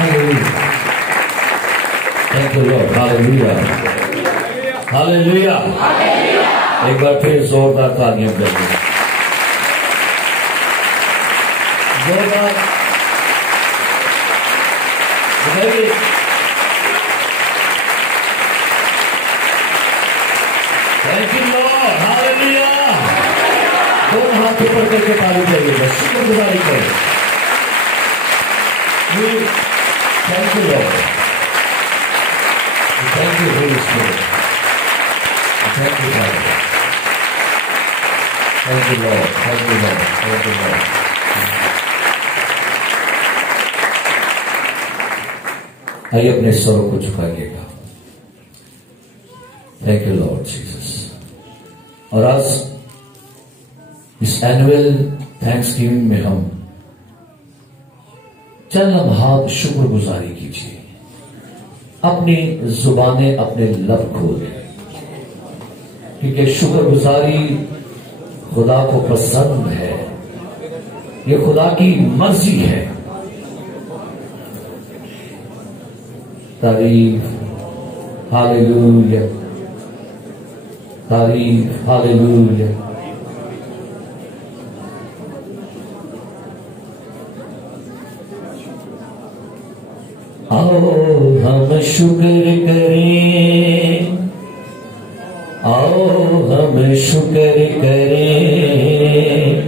Thank you Lord. Hallelujah. Hallelujah. ایک بار پھر زوردار تالیاں بجائیں. زوردار بجائیے. Thank you Lord. Hallelujah. دونوں ہاتھ اوپر کر کے تالی چاہیے گا. شکر گزاری کریں. Thank you Lord. Thank you Holy Spirit. Thank you Father. Thank you Lord. Thank you Lord. Thank you Lord. آئیے اپنے سروں کو جھکائیے گا. Thank you Lord Jesus. اور آج اس اینوئل تھینکس گیونگ میں ہم چند لمحات شکر گزاری کیجیے. اپنی زبانیں اپنے لب کھولیں کیونکہ شکر گزاری خدا کو پسند ہے. یہ خدا کی مرضی ہے. تعریف ہاللیلویا. تعریف ہاللیلویا. آؤ ہم شکر کریں. آؤ ہم شکر کریں.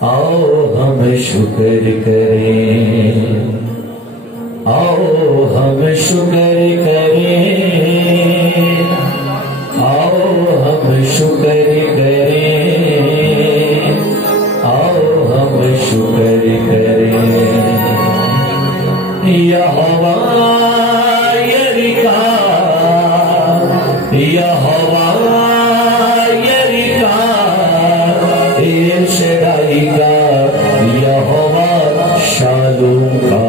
آؤ ہم شکر کریں. آؤ ہم شکر کریں. آؤ ہم شکر کریں. آؤ ہم شکر کریں. یہوہ یریکا. یہوہ یریکا. ایل شدائی کا. یہوہ شالوم کا.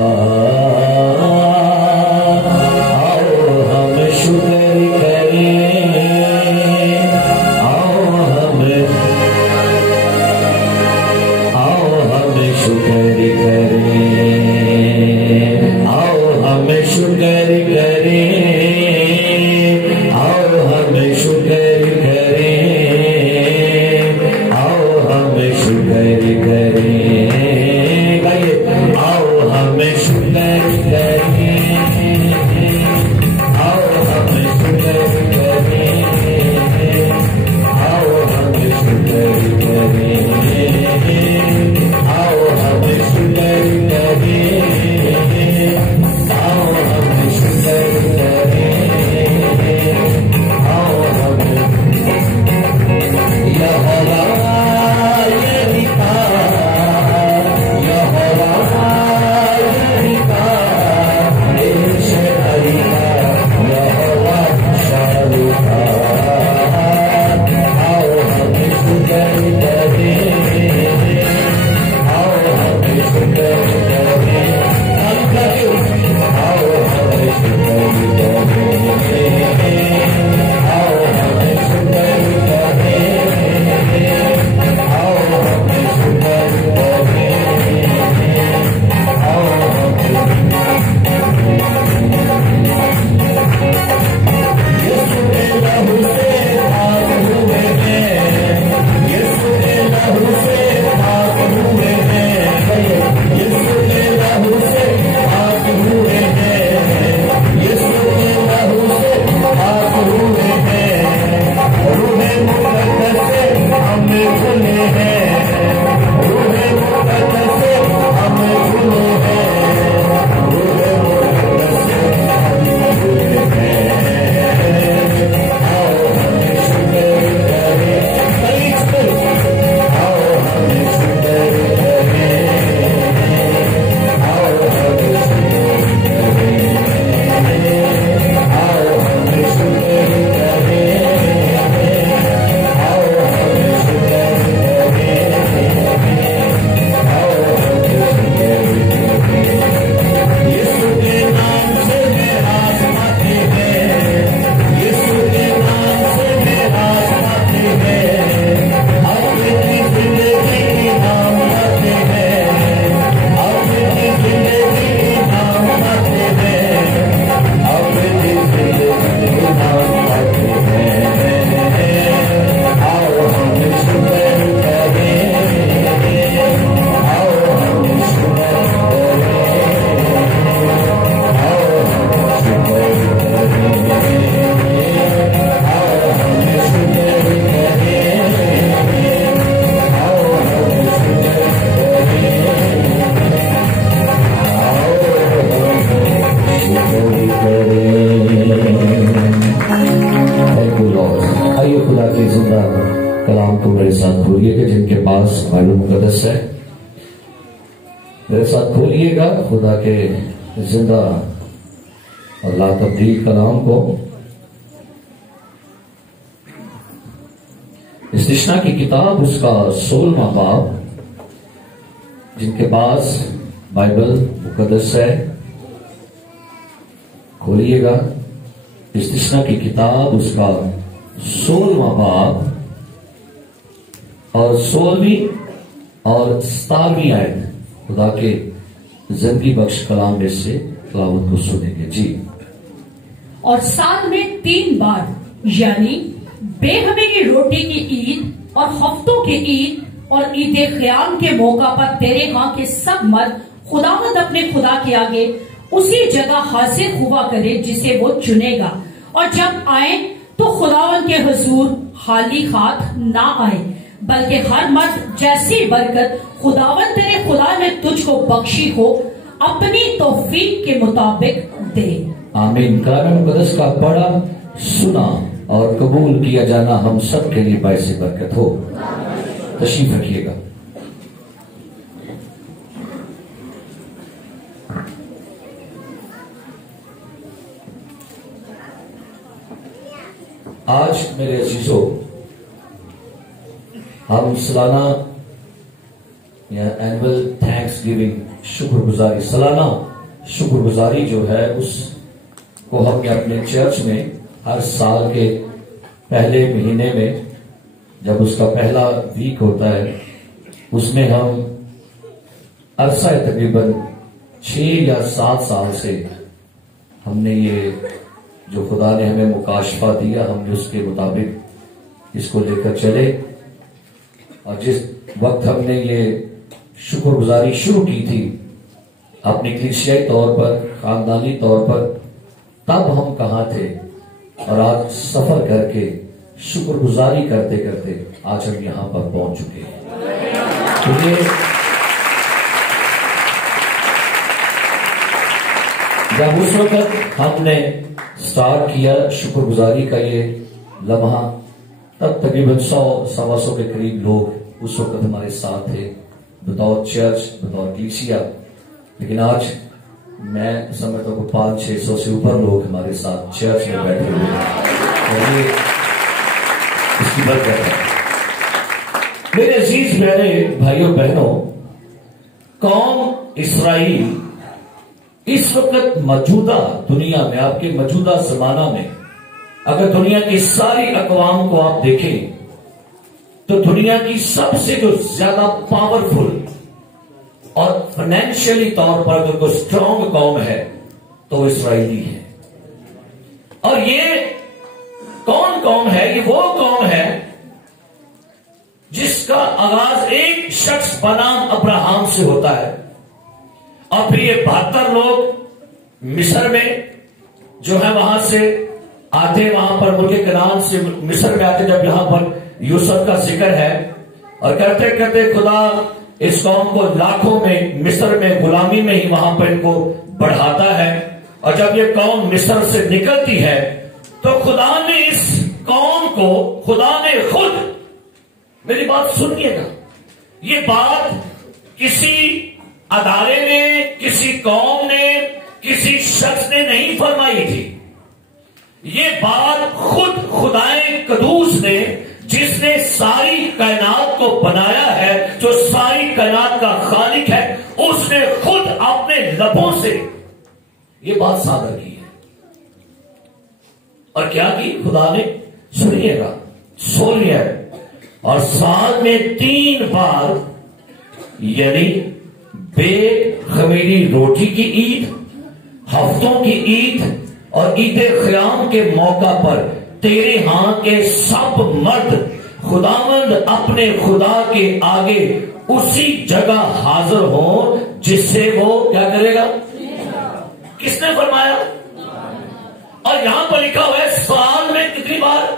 مقدس ہے. میرے ساتھ کھولیے گا خدا کے زندہ اور لا تبدیل کلام کو. استثنا کی کتاب اس کا 16واں باب، جن کے پاس بائبل مقدس ہے کھولیے گا. استثنا کی کتاب اس کا 16واں باب اور 16ویں اور 17ویں آیت خدا کے زندگی بخش کلام میں سے تلاوت کو سنیں گے. جی. اور سال میں 3 بار یعنی بے ہمے کی روٹی کی عید اور ہفتوں کی عید اور عید قیام کے موقع پر تیرے ہاں کے سب مرد خداوند اپنے خدا کے آگے اسی جگہ حاضر ہوا کرے جسے وہ چنے گا، اور جب آئیں تو خداوند کے حضور خالی ہاتھ نہ آئے، بلکہ ہر مرد جیسی برکت خداوند تیرے خدا نے تجھ کو بخشی ہو اپنی توفیق کے مطابق دے. آمین. کلام مقدس کا پڑھا، سنا اور قبول کیا جانا ہم سب کے لیے باعث برکت ہو. تشریف رکھیے گا. آج میرے عزیزوں ہم سالانہ یا اینول تھینکس گیونگ شکر گزاری، سالانہ شکر گزاری جو ہے اس کو ہم اپنے چرچ میں ہر سال کے پہلے مہینے میں جب اس کا پہلا ویک ہوتا ہے اس میں ہم عرصہ تقریباً 6 یا 7 سال سے ہم نے یہ جو خدا نے ہمیں مکاشفہ دیا ہم نے اس کے مطابق اس کو لے کر چلے. اور جس وقت ہم نے یہ شکر گزاری شروع کی تھی اپنی کلیسیائی طور پر، خاندانی طور پر، تب ہم کہاں تھے اور آج سفر کر کے شکر گزاری کرتے کرتے آج ہم یہاں پر پہنچ چکے ہیں. جب اس وقت ہم نے سٹارٹ کیا شکر گزاری کا یہ لمحہ تب تقریباً 100-125 کے قریب لوگ اس وقت ہمارے ساتھ تھے بطور چرچ، بطور کلیسیا. لیکن آج میں سمجھتا ہوں 500-600 سے اوپر لوگ ہمارے ساتھ چرچ میں بیٹھے ہوئے ہیں اور یہ اس کی برکت ہے. میرے عزیز میرے بھائیوں بہنوں، قوم اسرائیل اس وقت موجودہ دنیا میں، آپ کے موجودہ زمانہ میں اگر دنیا کی ساری اقوام کو آپ دیکھیں تو دنیا کی سب سے جو زیادہ پاورفل اور فائنینشلی طور پر اگر کوئی اسٹرانگ قوم ہے تو وہ اسرائیلی ہے. اور یہ کون قوم ہے؟ یہ وہ قوم ہے جس کا آغاز ایک شخص بنام ابراہم سے ہوتا ہے، اور پھر یہ 72 لوگ مصر میں جو ہے وہاں سے آتے، وہاں پر ملک کنعان سے مصر میں آتے، جب یہاں پر یوسف کا ذکر ہے، اور کرتے کرتے خدا اس قوم کو لاکھوں میں مصر میں غلامی میں ہی وہاں پر ان کو بڑھاتا ہے. اور جب یہ قوم مصر سے نکلتی ہے تو خدا نے اس قوم کو، خدا نے خود، میری بات سنیے گا، یہ بات کسی ادارے نے، کسی قوم نے، کسی شخص نے نہیں فرمائی تھی. یہ بات خود خدائے قدوس نے، جس نے ساری کائنات کو بنایا ہے، جو ساری کائنات کا خالق ہے، اس نے خود اپنے لبوں سے یہ بات صادر کی ہے. اور کیا کی خدا نے؟ سنیے گا. 16 اور سال میں 3 بار یعنی بے خمیری روٹی کی عید، ہفتوں کی عید اور عید قیام کے موقع پر تیرے ہاں کے سب مرد خداوند اپنے خدا کے آگے اسی جگہ حاضر ہوں جس سے وہ کیا کرے گا؟ کس نے فرمایا؟ اور یہاں پر لکھا ہوا ہے سال میں کتنی بار؟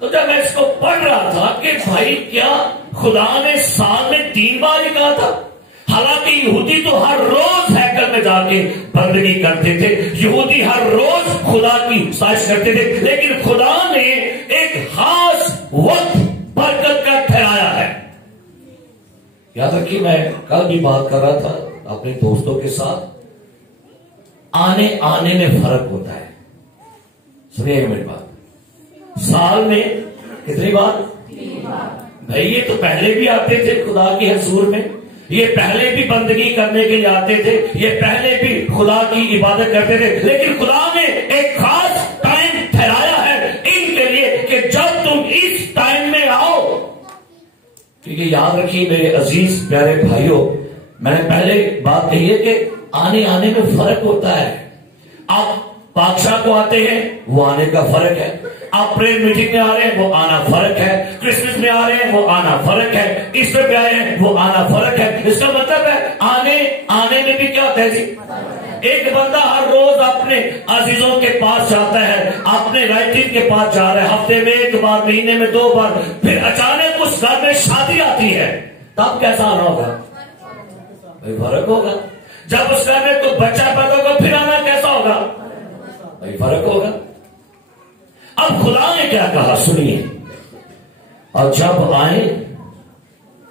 تو جب میں اس کو پڑھ رہا تھا کہ بھائی کیا خدا نے سال میں 3 بار ہی کہا تھا؟ حالانکہ یہودی تو ہر روز ہیکل میں جا کے بندگی کرتے تھے، یہودی ہر روز خدا کی ستائش کرتے تھے، لیکن خدا نے ایک خاص وقت برکت کا ٹھہرایا ہے. یاد رکھیے، میں کل بھی بات کر رہا تھا اپنے دوستوں کے ساتھ، آنے میں فرق ہوتا ہے. سنیے میری بات، سال میں کتنی بار؟ بھائی یہ تو پہلے بھی آتے تھے خدا کی حضور میں، یہ پہلے بھی بندگی کرنے کے لیے آتے تھے، یہ پہلے بھی خدا کی عبادت کرتے تھے، لیکن خدا نے ایک خاص ٹائم ٹھہرایا ہے ان کے لیے کہ جب تم اس ٹائم میں آؤ. کیونکہ یاد رکھیے میرے عزیز پیارے بھائیوں، میں نے پہلے بات کہی ہے کہ آنے میں فرق ہوتا ہے. آپ بادشاہ کو آتے ہیں وہ آنے کا فرق ہے، آپ پریئر میٹنگ میں آ رہے ہیں وہ آنا فرق ہے، کرسمس میں آ رہے ہیں وہ آنا فرق ہے، ایسٹر پہ آئے ہیں وہ آنا فرق ہے. اس کا مطلب ہے آنے میں بھی کیا ہوتا ہے جی؟ ایک بندہ ہر روز اپنے عزیزوں کے پاس جاتا ہے، اپنے رائٹنگ کے پاس جا رہا ہے، ہفتے میں ایک بار، مہینے میں 2 بار، پھر اچانک اس گھر میں شادی آتی ہے، تب کیسا آنا ہوگا؟ بھائی فرق ہوگا. جب اس گھر میں کوئی بچہ پیدا ہوگا پھر آنا کیسا ہوگا؟ بھائی فرق ہوگا. اب خدا نے کیا کہا سنیے، اور جب آئے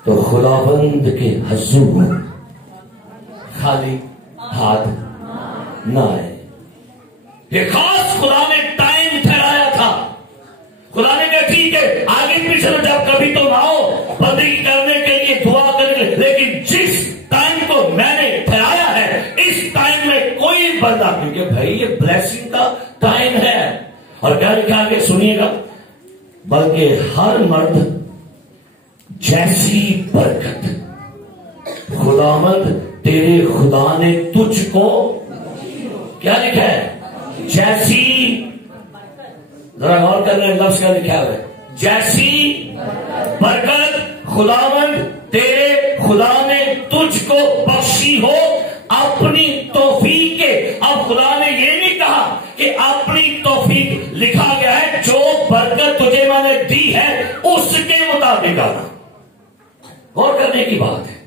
تو خداوند کے حضور خالی ہاتھ نہ آئے. یہ خاص خدا نے ٹائم ٹھہرایا تھا. خدا نے کہا ٹھیک ہے آگے پیچھے جب کبھی تم آؤ بندگی کرنے کے لیے، دعا کرنے کے لیے، لیکن جس ٹائم کو میں نے ٹھہرایا ہے اس ٹائم میں کوئی بندہ، کیونکہ بھائی یہ بلیسنگ کا ٹائم ہے. اور کیا لکھا کہ سنیے گا، بلکہ ہر مرد جیسی برکت خداوند تیرے خدا نے تجھ کو، کیا لکھا ہے؟ جیسی، ذرا غور کرنے لفظ کیا لکھا ہے؟ جیسی برکت خداوند تیرے خدا نے تجھ کو بخشی ہو اپنی توفیق کے. اب خدا نے یہ نہیں کہا کہ اپنی توفیق، لکھا گیا ہے جو برکت تجھے میں نے دی ہے اس کے مطابق آنا. غور کرنے کی بات ہے.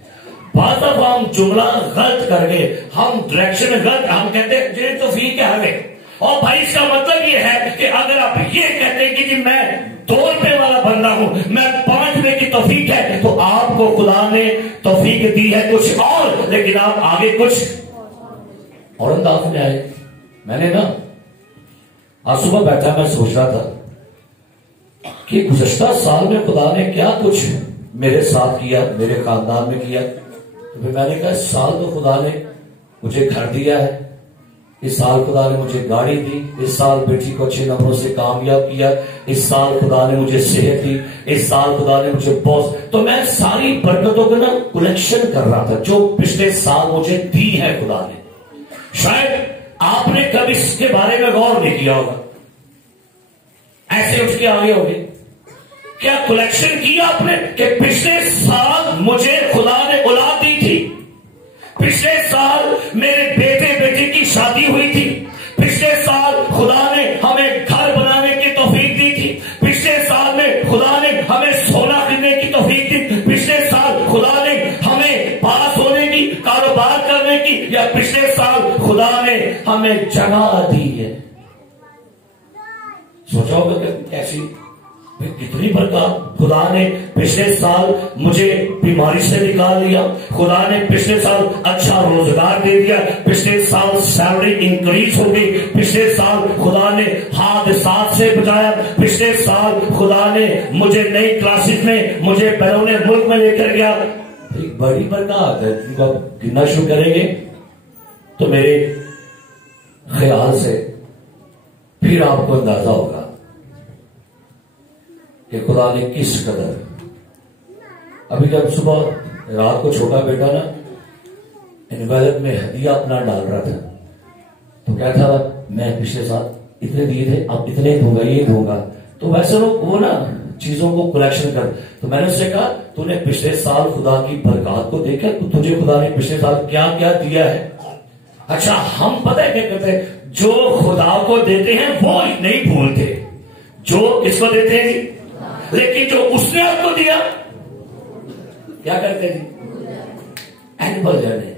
بعض دفعہ ہم جملہ غلط کر کے، ہم ڈائریکشن غلط، ہم کہتے ہیں جی توفیق ہے ہمیں. اور بھائی اس کا مطلب یہ ہے کہ اگر آپ یہ کہتے ہیں کہ جی میں 2 روپے والا بندہ ہوں، میں 5 روپے کی توفیق ہے، تو آپ کو خدا نے توفیق دی ہے کچھ اور، لیکن آپ آگے کچھ اور انداز میں آئے. میں نے نا آج صبح بیٹھا میں سوچ رہا تھا کہ گزشتہ سال میں خدا نے کیا کچھ میرے ساتھ کیا، میرے خاندان میں کیا. تو پھر میں نے کہا اس سال تو خدا نے مجھے گھر دیا ہے، اس سال خدا نے مجھے گاڑی دی، اس سال بیٹی کو اچھے نمبروں سے کامیاب کیا، اس سال خدا نے مجھے صحت دی، اس سال خدا نے مجھے بہت. تو میں ساری برکتوں کو نا کلیکشن کر رہا تھا جو پچھلے سال مجھے دی ہے خدا نے. شاید آپ نے کبھی اس کے بارے میں غور نہیں کیا ہوگا، ایسے اٹھ کے آگے ہوگے. کیا کلیکشن کیا آپ نے کہ پچھلے سال مجھے خدا نے اولاد دی تھی، پچھلے سال میرے بیٹے بیٹی کی شادی ہوئی تھی، پچھلے سال خدا نے ہمیں گھر بنانے کی توفیق دی تھی، پچھلے سال میں خدا نے ہمیں سونا خریدنے کی توفیق دی، پچھلے سال خدا نے ہمیں پاس ہونے کی، کاروبار کرنے کی، یا پچھلے سال خدا نے ہمیں جگہ دی ہے. سوچا ہوگا کہ کیسی کتنی برکات. خدا نے پچھلے سال مجھے بیماری سے نکال لیا، خدا نے پچھلے سال اچھا روزگار دے دیا، پچھلے سال سیلری انکریز ہو گئی، پچھلے سال خدا نے حادثات سے بچایا، پچھلے سال خدا نے مجھے نئی کلاسز میں، مجھے بیرون ملک میں لے کر گیا. بڑی برکات ہے. گننا شروع کریں گے تو میرے خیال سے پھر آپ کو اندازہ ہوگا کہ خدا نے کس قدر. ابھی جب صبح رات کو چھوٹا بیٹا نا انویلپ میں ہدیہ اپنا ڈال رہا تھا تو کیا تھا، میں پچھلے سال اتنے دیے تھے اب اتنے دوں گا، یہ دوں گا. تو ویسے لوگ وہ نا چیزوں کو کلیکشن کر. تو میں نے اس سے کہا تو نے پچھلے سال خدا کی برکات کو دیکھا، تجھے خدا نے پچھلے سال کیا کیا دیا ہے. اچھا ہم پتہ ہے کیا کرتے ہیں، جو خدا کو دیتے ہیں وہ نہیں بھولتے، جو کس کو دیتے ہیں جی، لیکن جو اس نے آپ کو دیا کیا کرتے جی، اینبل جانے.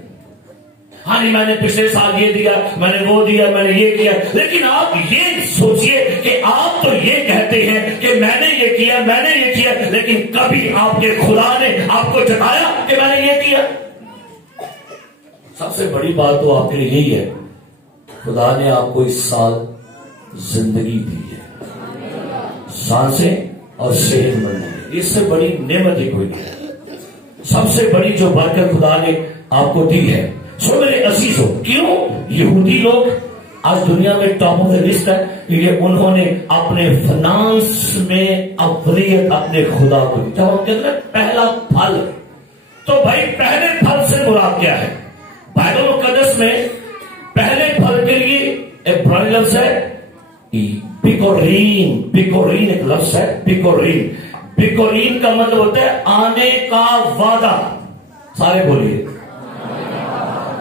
ہاں نہیں میں نے پچھلے سال یہ دیا، میں نے وہ دیا، میں نے یہ کیا. لیکن آپ یہ سوچئے کہ آپ تو یہ کہتے ہیں کہ میں نے یہ کیا، میں نے یہ کیا، لیکن کبھی آپ کے خدا نے آپ کو جتایا کہ میں نے سے بڑی بات تو آپ کے لیے یہی ہے، خدا نے آپ کو اس سال زندگی دی ہے، سانسیں اور صحت مند ہے، اس سے بڑی نعمت ہی کوئی نہیں ہے۔ سب سے بڑی جو برکت خدا نے آپ کو دی ہے۔ سو میرے عزیزوں، کیوں یہودی لوگ آج دنیا میں ٹاپ آف دا لسٹ ہے؟ کیونکہ انہوں نے اپنے فنانس میں اولیت اپنے خدا کو دی۔ جب ہم کہتے ہیں پہلا پھل، تو بھائی پہلے پھل سے مراد کیا ہے؟ بائبل مقدس میں پہلے پھل کے لیے عبرانی لفظ ہے بکورین۔ بکورین ایک لفظ ہے، بکورین۔ بکورین کا مطلب ہوتا ہے آنے کا وعدہ۔ سارے بولیے،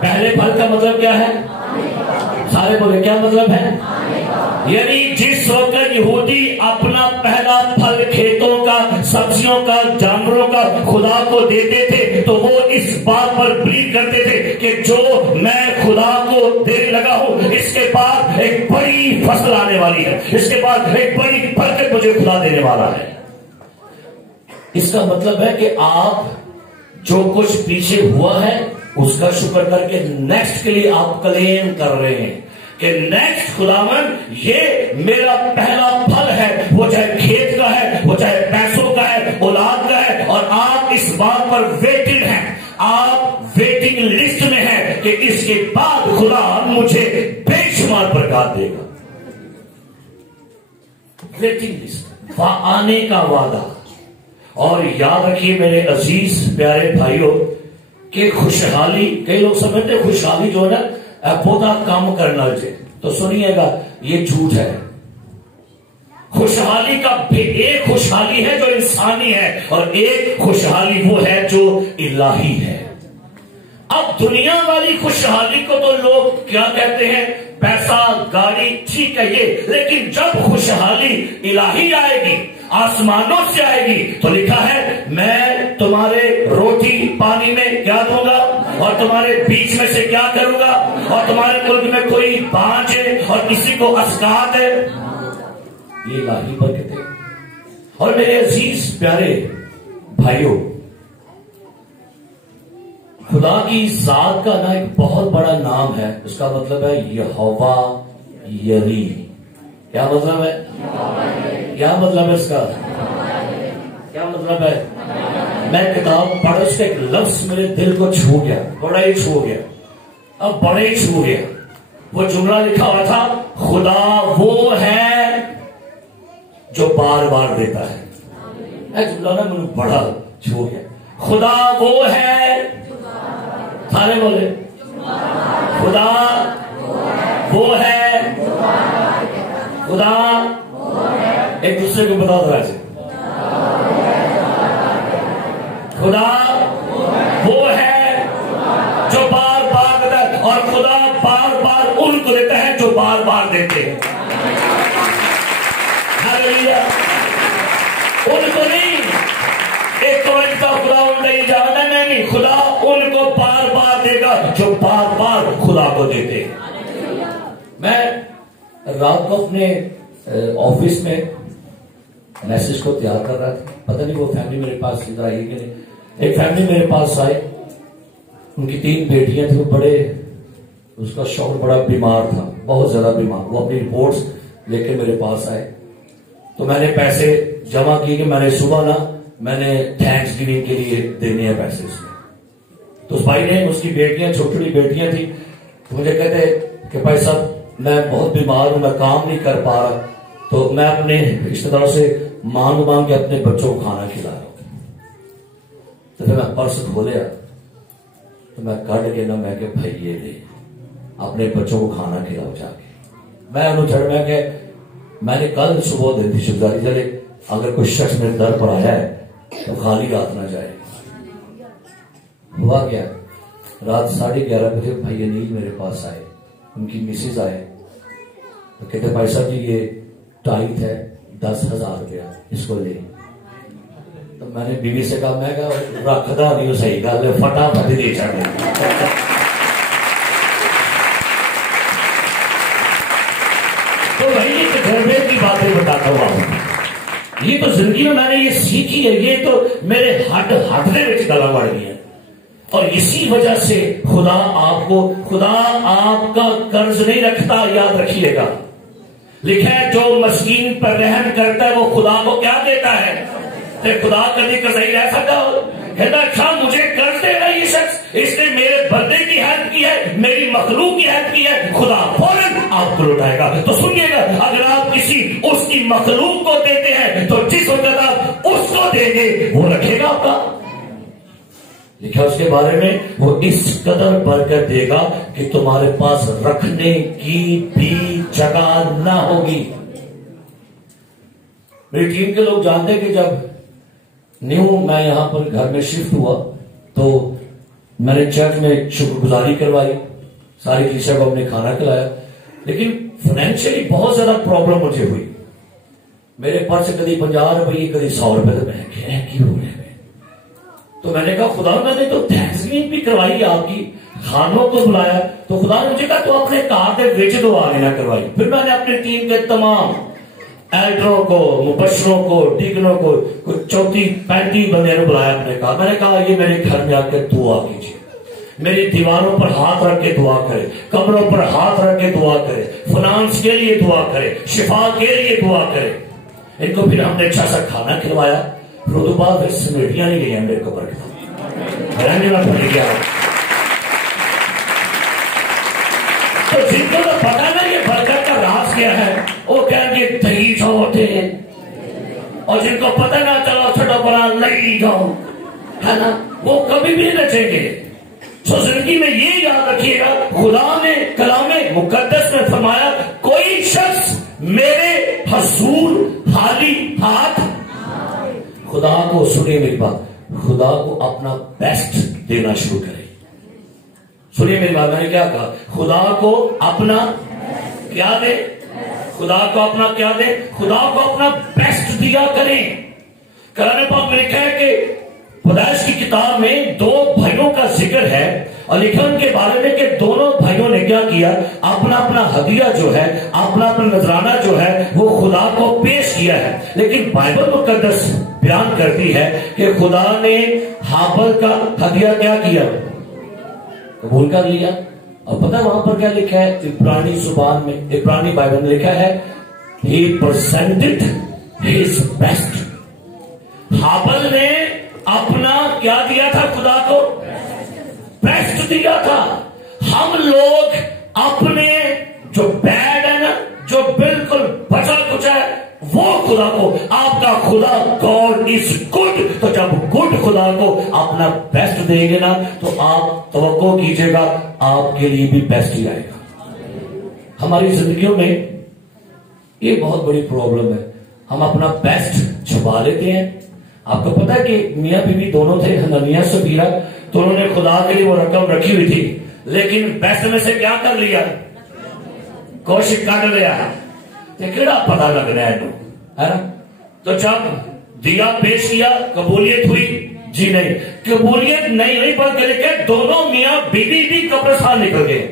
پہلے پھل کا مطلب کیا ہے؟ سارے بولے کیا مطلب ہے؟ یعنی جس وقت یہودی اپنا پہلا پھل کھیتوں کا، سبزیوں کا، جانوروں کا خدا کو دیتے تھے تو وہ اس بات پر بلیو کرتے تھے کہ جو میں خدا کو دینے لگا ہوں اس کے بعد ایک بڑی فصل آنے والی ہے، اس کے بعد ایک بڑی برکت مجھے خدا دینے والا ہے۔ اس کا مطلب ہے کہ آپ جو کچھ پیچھے ہوا ہے اس کا شکر کر کے نیکسٹ کے لیے آپ کلیم کر رہے ہیں کہ نیکسٹ خداوند یہ میرا پہلا پھل ہے، وہ چاہے کھیت کا ہے، وہ چاہے پیسوں کا ہے، اولاد کا ہے، اور آپ اس بات پر ویٹنگ ہیں، آپ ویٹنگ لسٹ میں ہیں کہ اس کے بعد خدا مجھے بے شمار برکات دے گا۔ ویٹنگ لسٹ، آنے کا وعدہ۔ اور یاد رکھیے میرے عزیز پیارے بھائیوں کہ خوشحالی، کئی لوگ سمجھتے خوشحالی جو ہے نا بہت کام کرنا چاہیے، تو سنیے گا یہ جھوٹ ہے۔ خوشحالی کا ایک خوشحالی ہے جو انسانی ہے اور ایک خوشحالی وہ ہے جو الہی ہے۔ اب دنیا والی خوشحالی کو تو لوگ کیا کہتے ہیں؟ پیسہ، گاڑی، ٹھیک ہے یہ، لیکن جب خوشحالی الہی آئے گی، آسمانوں سے آئے گی، تو لکھا ہے میں تمہارے روٹی پانی میں کیا دوں گا اور تمہارے بیچ میں سے کیا کروں گا، اور تمہارے ملک میں کوئی بانجھ ہے اور کسی کو اسکات ہے۔ یہ الہی برکت ہے۔ اور میرے عزیز پیارے بھائیوں، خدا کی ذات کا نا ایک بہت بڑا نام ہے، اس کا مطلب ہے یہوہ یری۔ کیا مطلب ہے؟ کیا مطلب ہے اس کا؟ کیا مطلب ہے؟ میں کتاب پڑھ اس کا ایک لفظ میرے دل کو چھو گیا، بڑا ہی چھو گیا، اب بڑا ہی چھو گیا۔ وہ جملہ لکھا ہوا تھا، خدا وہ ہے جو بار بار دیتا ہے۔ جملہ نا مجھے بڑا چھو گیا۔ خدا وہ ہے، سارے بولے، خدا وہ ہے، خدا ایک دوسرے کو بتا دو ایسے، خدا وہ ہے جو بار بار دیتا ہے، اور خدا بار بار ان کو دیتا ہے جو بار بار دیتے ہیں۔ ہاللیلویا۔ ان کو نہیں، ایک کوئی کا خدا ان نہیں جانا، نہیں، خدا ان کو بار بار دے گا جو بار بار خدا کو دیتے ہیں۔ میں رات کو اپنے آفس میں میسج کو تیار کر رہا تھا، پتہ نہیں وہ فیملی میرے پاس ادھر آئی کہ نہیں۔ ایک فیملی میرے پاس آئے، ان کی 3 بیٹیاں تھیں، وہ بڑے، اس کا شوہر بڑا بیمار تھا، بہت زیادہ بیمار۔ وہ اپنی رپورٹس لے کے میرے پاس آئے، تو میں نے پیسے جمع کیے کہ میں نے صبح نا میں نے تھینکس گیونگ کے لیے دینے ہیں پیسے اس میں۔ تو اس بھائی نے، اس کی بیٹیاں چھوٹی چھوٹی بیٹیاں تھیں، تو مجھے کہتے کہ بھائی صاحب میں بہت بیمار ہوں، میں کام نہیں کر پا رہا، تو میں اپنے رشتے داروں سے مانگ کے اپنے بچوں کو کھانا کھلا رہا ہوں۔ تو پھر میں پرس کھولیا تو میں کٹ کے نا میں کہ بھائی یہ لے، اپنے بچوں کو کھانا کھلاؤ جا کے۔ میں انہوں چھڑ میں کہ میں نے کل صبح دی تھی شکرداری، چلے اگر کوئی شخص میرے در پر آیا ہے تو خالی رات نہ جائے۔ ہوا کیا، رات 11:30 بجے بھائی انیل میرے پاس آئے، ان کی مسز آئے، تو کہتے بھائی صاحب جی یہ ٹائٹ ہے 10,000 روپیہ، اس کو لے۔ تو میں نے بیوی سے کہا، میں کہا رکھدا نہیں، صحیح گل ہے، فٹافٹ دے چڑھے۔ تو بھائی یہ تجربے کی باتیں بتاتا ہوں آپ کو، یہ تو زندگی میں نے یہ سیکھی ہے، یہ تو میرے ہڈ میں گلا بڑھ گئی ہے۔ اور اسی وجہ سے خدا آپ کا قرض نہیں رکھتا. یاد رکھیے گا, لکھا ہے جو مسکین پر رحم کرتا ہے وہ خدا کو کیا دیتا ہے. خدا کبھی قرض نہیں رہ سکتا. کہتا اچھا مجھے قرض دے رہا یہ شخص, اس نے میرے بندے کی ہیلپ کی ہے, میری مخلوق کی ہیلپ کی ہے, خدا فوراً آپ کو لوٹائے گا. تو سنیے گا, اگر آپ کسی اس کی مخلوق کو دیتے ہیں تو جس وقت آپ اس کو دیں گے وہ رکھے گا آپ کا. لکھا اس کے بارے میں وہ اس قدر برکت دے گا کہ تمہارے پاس رکھنے کی بھی جگہ نہ ہوگی. میری ٹیم کے لوگ جانتے ہیں کہ جب نیو میں یہاں پر گھر میں شفٹ ہوا تو میں نے چرچ میں شکر گزاری کروائی, ساری کلیسیا کو اپنے کھانا کھلایا, لیکن فائنینشلی بہت زیادہ پرابلم مجھے ہوئی. میرے پرس کبھی 50 روپئے کبھی 100 روپئے, تو میں کیوں ہو رہے ہیں. تو میں نے کہا خدا میں نے تو تھینکس گیونگ بھی کروائی آپ کی, خانوں کو بلایا, تو خدا نے مجھے کہا تو اپنے کار دے وچ دعا لینا کروائی. پھر میں نے اپنی ٹیم کے تمام ایلڈروں کو, مبشروں کو, ڈیکنوں کو, کچھ 34-35 بندے نے بلایا اپنے کہا. میں نے کہا یہ میرے گھر میں آ کے دعا کیجیے, میری دیواروں پر ہاتھ رکھ کے دعا کرے, کمروں پر ہاتھ رکھ کے دعا کرے, فنانس کے لیے دعا کرے, شفا کے لیے دعا کرے. ان کو پھر ہم نے اچھا سا کھانا کھلوایا. پھر اس بعد سمیٹیاں نہیں گئی میرے کو برکت رہنے میں پڑ گیا. تو جن کو تو پتا نا یہ برکت کا راز کیا ہے, وہ کہیں گے تہیج ہوتے ہیں, اور جن کو پتا نہ چلو چھوٹا بڑا لگی جاؤ, ہے نا, وہ کبھی بھی رچیں گے. سو زندگی میں یہ یاد رکھیے گا, خدا نے کلام مقدس میں فرمایا کوئی شخص میرے حضور خالی ہاتھ. خدا کو سنیے میری بات, خدا کو اپنا بیسٹ دینا شروع کرے. سنیے میری بات, میں نے کیا کہا, خدا کو اپنا کیا دے, خدا کو اپنا کیا دے, خدا کو اپنا بیسٹ دیا کریں. کلام پاک میں لکھا ہے کہ پیدائش کی کتاب میں 2 بھائیوں کا ذکر ہے, اور لکھا ان کے بارے میں کہ دونوں بھائیوں نے کیا کیا, اپنا اپنا ہدیہ جو ہے, اپنا اپنا نذرانہ جو ہے وہ خدا کو پیش کیا ہے. لیکن بائبل مقدس بیان کرتی ہے کہ خدا نے ہابل کا ہدیہ کیا کیا, قبول کر لیا. اور پتہ وہاں پر کیا لکھا ہے عبرانی زبان میں, عبرانی بائبل میں لکھا ہے he presented his best. ہابل نے اپنا کیا دیا تھا, خدا کو بیسٹ دیا تھا. ہم لوگ اپنے جو بیڈ ہے نا, جو بالکل بچا کچھ ہے, وہ خدا کو, آپ کا خدا گاڈ از گڈ, تو جب گڈ خدا کو اپنا بیسٹ دیں گے نا تو آپ توقع کیجئے گا آپ کے لیے بھی بیسٹ ہی آئے گا. ہماری زندگیوں میں یہ بہت بڑی پرابلم ہے, ہم اپنا بیسٹ چھپا لیتے ہیں. آپ کو پتا ہے کہ میاں بیوی دونوں تھے, حنانیہ سفیرہ, تو انہوں نے خدا کے لیے وہ رقم رکھی ہوئی تھی, لیکن بیسٹ میں سے کیا کر لیا, کوشش کر لیا. کیڑا پتا لگنا ہے نا. تو جب دیا پیش کیا قبولیت ہوئی, جی نہیں, قبولیت نہیں ہوئی, بلکہ لکھے دونوں میاں بیوی بھی قبرستان نکل گئے.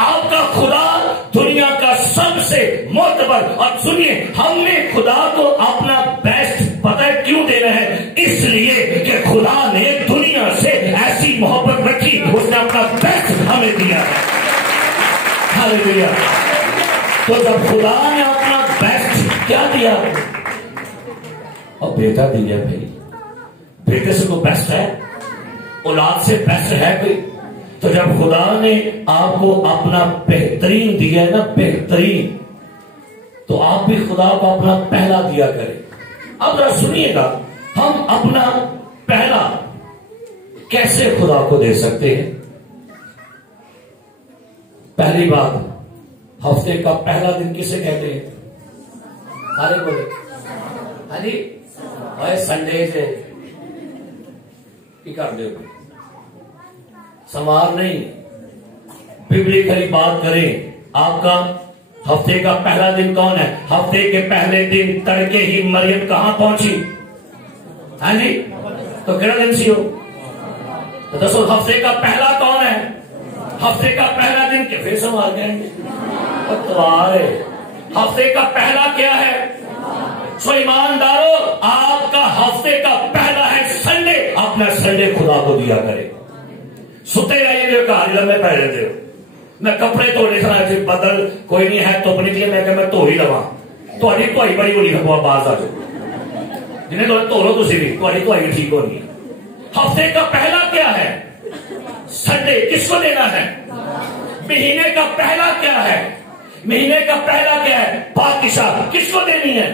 آپ کا خدا دنیا کا سب سے معتبر, اور سنیے ہم نے خدا کو اپنا بیسٹ پتہ کیوں دینا ہے, اس لیے کہ خدا نے دنیا سے ایسی محبت رکھی, اس نے اپنا بیسٹ ہمیں دیا ہے. ہاللیلویا. تو جب خدا نے اپنا بیسٹ کیا دیا, اور بیٹا دیا, بھائی بیٹے سے تو بیسٹ ہے, اولاد سے بیسٹ ہے کوئی. تو جب خدا نے آپ کو اپنا بہترین دیا ہے نا, بہترین, تو آپ بھی خدا کو اپنا پہلا دیا کریں. اب ذرا سنیے گا, ہم اپنا پہلا کیسے خدا کو دے سکتے ہیں. پہلی بات, ہفتے کا پہلا دن کسے کہتے ہیں, سارے بولے ہاں جی, سنڈے سے کر دے, سوال نہیں, ببلیکلی بات کریں. آپ کا ہفتے کا پہلا دن کون ہے؟ ہفتے کے پہلے دن تڑکے ہی مریم کہاں پہنچی, ہاں جی, تو کہڑا دن سی ہو, تو دسو ہفتے کا پہلا کون ہے, ہفتے کا پہلا دن کے پھر سوال کہیں گے اتوار ہے. ہفتے کا پہلا کیا ہے, سو ایماندارو, آپ کا ہفتے کا پہلا ہے سنڈے. آپ اپنا سنڈے خدا کو دیا کرے. ستے رہیے جو کہانی لمبے پہلے دے میں کپڑے دھونے سنا جی بدل کوئی نہیں ہے تو نکلے میں کہ میں دھو ہی لوا تھوڑی دھوائی بڑی ہونی ہوا باز آ جاؤ جنہیں دھو لو تھی بھی تھوڑی دھوائی ٹھیک ہونی ہے. ہفتے کا پہلا کیا ہے؟ سنڈے. کس کو دینا ہے؟ مہینے کا پہلا کیا ہے؟ مہینے کا پہلا کیا ہے؟ پاکشاہ. کس کو دینی ہے؟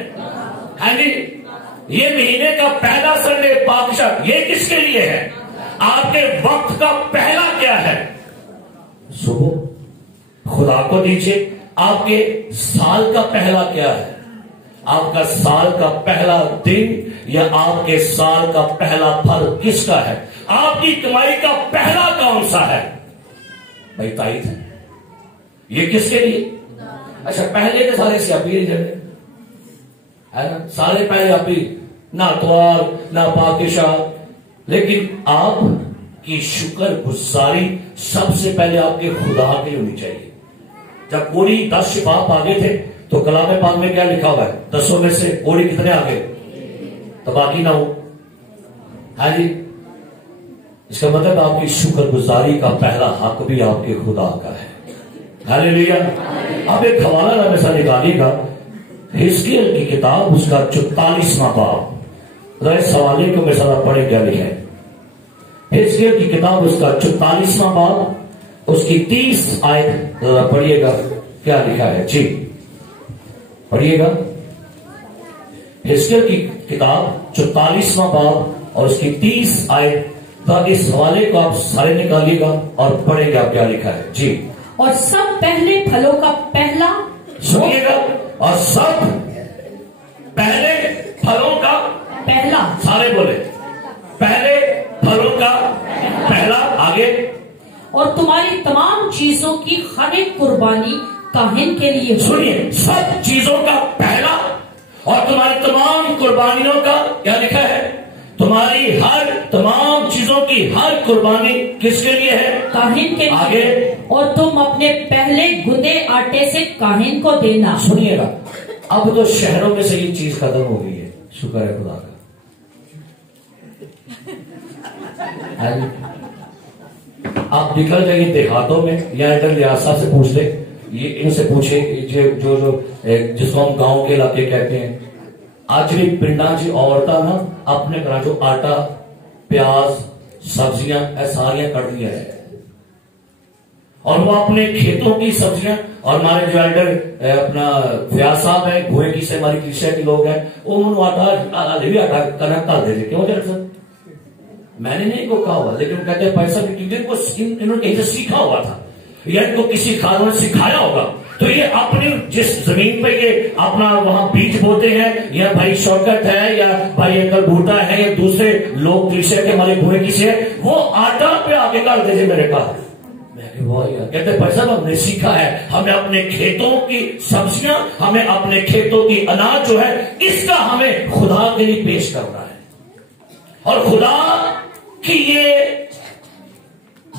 ہاں جی یہ مہینے کا پہلا سنڈے پاکشاہ یہ کس کے لیے ہے؟ آپ کے وقت کا پہلا کیا ہے؟ صبح خدا کو دیجیے. آپ کے سال کا پہلا کیا ہے؟ آپ کا سال کا پہلا دن یا آپ کے سال کا پہلا پھل کس کا ہے؟ آپ کی کمائی کا پہلا کون سا ہے؟ بھائی تائید ہے. یہ کس کے لیے؟ اچھا پہلے کے سارے سیاپی ہے نا سارے پہلے آپ نہ اتوار نہ پاکشاہ. لیکن آپ کی شکر گزاری سب سے پہلے آپ کے خدا کی ہونی چاہیے. جب کوڑی 10 شفاف آگے تھے تو کلام پاک میں کیا لکھا ہوا ہے؟ 10 میں سے کوڑی کتنے آگے تو باقی نہ ہو. ہاں جی اس کا مطلب آپ کی شکر گزاری کا پہلا حق بھی آپ کے خدا کا ہے. ہاللیلویا. آپ ایک حوالہ نہ مثال نکالیے گا حزقیل کی کتاب اس کا 44واں باب. اس حوالے کو مثال پڑھے کیا لکھا ہے؟ حزقیل کی کتاب اس کا 44واں باب اس کی 30 آیت پڑھیے گا کیا لکھا ہے جی پڑھیے گا. حزقیل کی کتاب 44واں باب اور اس کی 30 آیت. اس حوالے کو آپ سارے نکالیے گا اور پڑھیں گا کیا لکھا ہے جی. اور سب پہلے پھلوں کا پہلا سنیے گا. اور سب پہلے پھلوں کا پہلا سارے بولے پہلے پھلوں کا پہلا آگے. اور تمہاری تمام چیزوں کی ہر ایک قربانی کاہن کے لیے. سنیے سب چیزوں کا پہلا اور تمہاری تمام قربانیوں کا کیا لکھا ہے؟ تمہاری ہر تمام چیزوں کی ہر قربانی کس کے لیے ہے؟ کاہن کے لیے. آگے. اور تم اپنے پہلے گندے آٹے سے کاہن کو دینا. سنیے گا اب تو شہروں میں سے یہ چیز ختم ہو گئی ہے. شکر ہے خدا کا. آپ نکل جائیے دیہاتوں میں یا ادھر ریاست سے پوچھ لیں یہ ان سے پوچھیں جو جس کو ہم گاؤں کے علاقے کہتے ہیں. آج بھی پنڈا جی عورتیں نا اپنے گھر جو آٹا پیاز سبزیاں ساریاں کٹ دیا ہے اور وہ اپنے کھیتوں کی سبزیاں. اور ہمارے جو ایلڈر اپنا فیاض صاحب ہیں گوئے کی سے ہماری کلیسیا کے لوگ ہیں وہ انہوں آٹا بھی آٹا کنیکٹ کر دیتے. کیوں جیسا میں نے نہیں کو کہا ہوا لیکن کہتے ہیں پیسہ انہوں نے کہیں سے سیکھا ہوا تھا یا ان کو کسی خادم نے سکھایا ہوگا. تو یہ اپنی جس زمین پہ یہ اپنا وہاں بیج بوتے ہیں یا بھائی شوکت ہے یا بھائی انکل بھوٹا ہے یا دوسرے لوگ کلیسیا کے ہمارے گوئے کی سے وہ آٹا پہ آگے کر دیجیے میرے پاس. کہتے بھائی صاحب ہم نے سیکھا ہے ہمیں اپنے کھیتوں کی سبزیاں ہمیں اپنے کھیتوں کی اناج جو ہے اس کا ہمیں خدا کے لیے پیش کرنا ہے. اور خدا کی یہ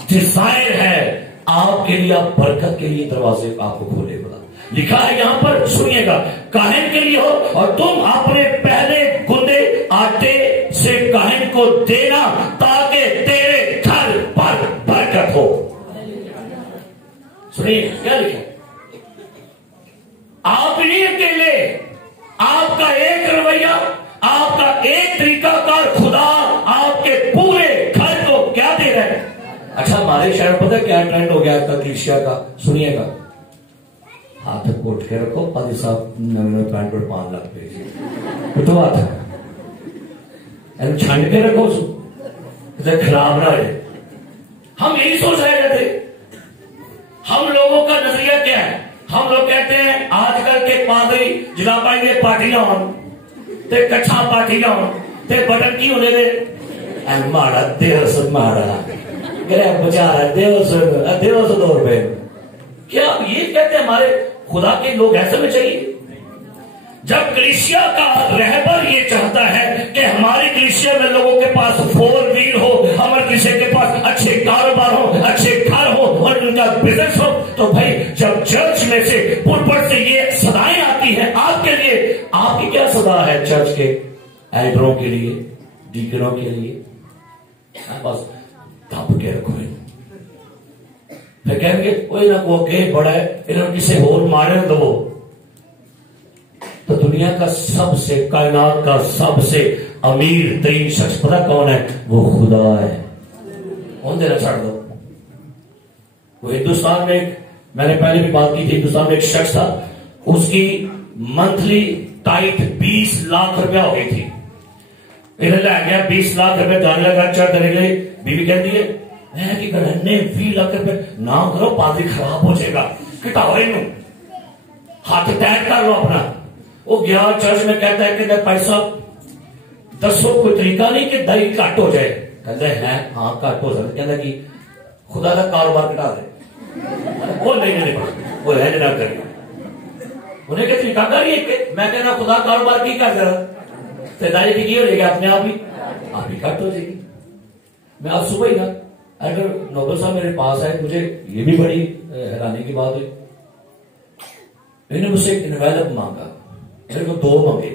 ڈیزائر ہے آپ کے لیے. آپ برکت کے لیے دروازے آپ کو کھولے خدا. لکھا ہے یہاں پر سنیے گا کاہن کے لیے ہو اور تم اپنے پہلے گندے آٹے سے کاہن کو دینا تاکہ تیرے گھر پر برکت ہو. سنیے کیا لکھا آپ نہیں اکیلے. آپ کا ایک رویہ آپ کا ایک طریقہ کار خدا آپ کے پورے گھر کو کیا دے رہے ہیں. اچھا ہمارے شہر پتہ کیا ٹرینڈ ہو گیا کلیسیا کا. سنیے گا ہاتھ کوٹ کے رکھو پادری صاحب نئے پینٹ پر 5 لاکھ پہ تو بات ہے چھنڈ کے رکھو خراب نہ رہے. ہم یہی سوچ رہے تھے. ہم لوگوں کا نظریہ کیا ہے؟ ہم لوگ کہتے ہیں آج کل کے پادری جناب بھائی یہ پارٹیاں ہوں تے کچھا پارٹیاں ہوں تے بٹن کی ہونے دے ماڑا دیو سے ماڑا گرے بچارا دیو سے 2 روپے. کیا یہ کہتے ہیں ہمارے خدا کے لوگ ایسے میں چاہیے؟ جب کلیسیا کا رہبر یہ چاہتا ہے کہ ہماری کلیسیا میں لوگوں کے پاس 4 ویل ہو ہمارے کلیسیا کے پاس اچھے کاروبار ہو اچھے گھر ہو اور ان کا بزنس ہو تو بھائی جب چرچ میں سے پلپٹ سے یہ صدائیں آتی ہیں آپ کے لیے آپ کی کیا صدا ہے چرچ کے ایلڈروں کے لیے ڈیکنوں کے لیے بس دب کے رکھو پھر کہیں گے وہ نہ کو کہ بڑا ہے انہوں کسی ہور مارے دو. تو دنیا کا سب سے کائنات کا سب سے امیر ترین شخص پتہ کون ہے؟ وہ خدا ہے. کون دینا چھڑ دو. وہ ہندوستان میں میں نے پہلے بھی بات کی تھی, ہندوستان میں ایک شخص تھا, اس کی منتھلی ٹائٹ 20 لاکھ روپیہ ہو گئی تھی. ادھر لے گیا 20 لاکھ روپے جانے لگا, چڑھ کرنے لگے. بیوی کہتی ہے میں کی کرنے 20 لاکھ روپے نہ کرو, پادری خراب ہو جائے گا, کٹاؤ انہوں, ہاتھ ٹائٹ کر لو اپنا. وہ گیا چرچ میں, کہتا ہے کہ پیسہ دسو کوئی طریقہ نہیں کہ دہی کٹ ہو جائے. کہتے ہیں ہاں کٹ ہو سکتا. کہتا کہ خدا کا کاروبار کٹا دے. وہ نہیں پڑا, وہ ہے نہ کرے. انہیں کہ طریقہ کریے کہ میں کہنا خدا کاروبار کی کر رہا پیدائش کی ہو جائے گی, اپنے آپ ہی کٹ ہو جائے گی. میں آج صبح ہی نا اگر نوبل صاحب میرے پاس آئے, مجھے یہ بھی بڑی حیرانی کی بات ہوئی. انہوں نے مجھ سے ایک انویلپ مانگا, میرے کو 2 مانگے.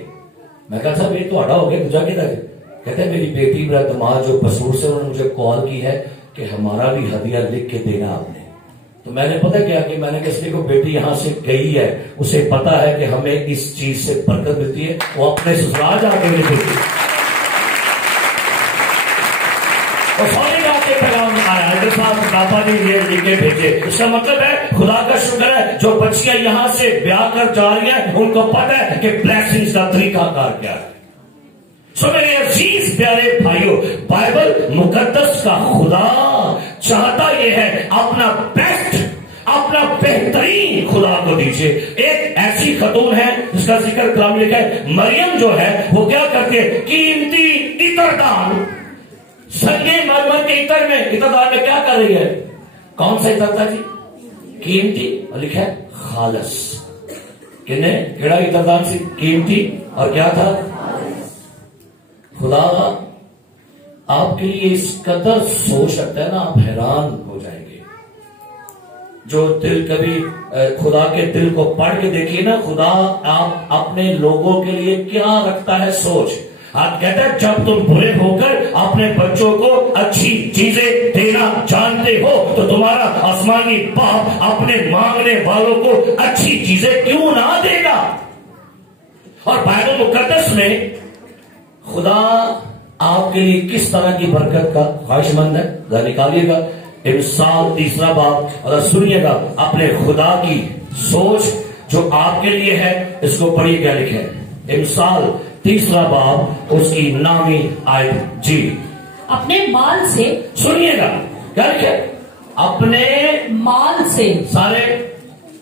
میں کہا صاحب یہ تو آڈا ہو گیا, دوسرا کہتا ہے. کہتے ہیں میری بیٹی میرا دماغ جو قصور سے انہوں نے مجھے کال کی ہے کہ ہمارا بھی ہدیہ لکھ کے دینا آپ نے. تو میں نے پتا کیا کہ میں نے کس کو بیٹی یہاں سے گئی ہے, اسے پتا ہے کہ ہمیں اس چیز سے برکت ملتی ہے, وہ اپنے سسرال جا کے لکھتی ہے. اور سوری بات کے پیغام آیا ہے پاپا نے یہ لکھ کے بھیجے. اس کا مطلب ہے خدا کا شکر ہے جو بچیاں یہاں سے بیاہ کر جا رہی ہیں ان کو پتا ہے کہ بلیسنگز کا طریقہ کار کیا ہے. سو میرے عزیز پیارے بھائیوں, بائبل مقدس کا خدا چاہتا یہ ہے اپنا بیسٹ, اپنا بہترین خدا کو دیجیے. ایک ایسی خاتون ہے جس کا ذکر کلام لکھا ہے, مریم جو ہے وہ کیا کرتے ہیں, قیمتی عطر دان, سنگے مرمر کے عطر میں, عطر دان میں کیا کر رہی ہے؟ کون سا عطر تھا جی؟ قیمتی, اور لکھا ہے خالص. کیڑا عطر دان سی؟ قیمتی, اور کیا تھا؟ خدا آپ کے لیے اس قدر سوچ سکتا ہے نا, آپ حیران ہو جائیں گے. جو دل کبھی خدا کے دل کو پڑھ کے دیکھیے نا, خدا آپ اپنے لوگوں کے لیے کیا رکھتا ہے سوچ. آپ کہتا ہے جب تم برے ہو کر اپنے بچوں کو اچھی چیزیں دینا جانتے ہو تو تمہارا آسمانی باپ اپنے مانگنے والوں کو اچھی چیزیں کیوں نہ دے گا. اور بائبل مقدس میں خدا آپ کے لیے کس طرح کی برکت کا خواہش مند ہے, ذرا نکالیے گا امثال 3 باب اور سنیے گا اپنے خدا کی سوچ جو آپ کے لیے ہے. اس کو پڑھیے کیا لکھے, امثال 3 باب اس کی نامی آیت جی. اپنے مال سے, سنیے گا کیا لکھے, اپنے مال سے, سارے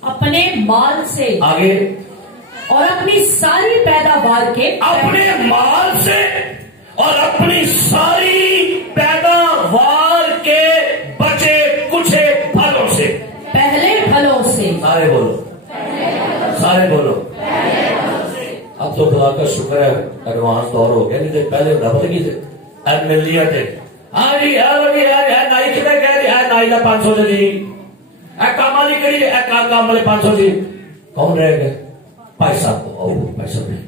اپنے مال سے, آگے, اور اپنی ساری پیداوار کے, اپنے مال سے اور اپنی ساری پیداوار کے بچے کچھ پھلوں سے, پہلے پھلوں سے, سارے بولو, سارے بولو. اب تو خدا کا شکر ہے ایڈوانس دور ہو گیا, نہیں تھے پہلے ڈبل کی تھے, اب مل لیا تھے. ہاں جی نائی کتنے کہہ رہی ہے, نائی کا 500 جی, کام والی کری کام والے 500 جی. کون رہ گئے؟ پیسہ کو, پیسہ نہیں.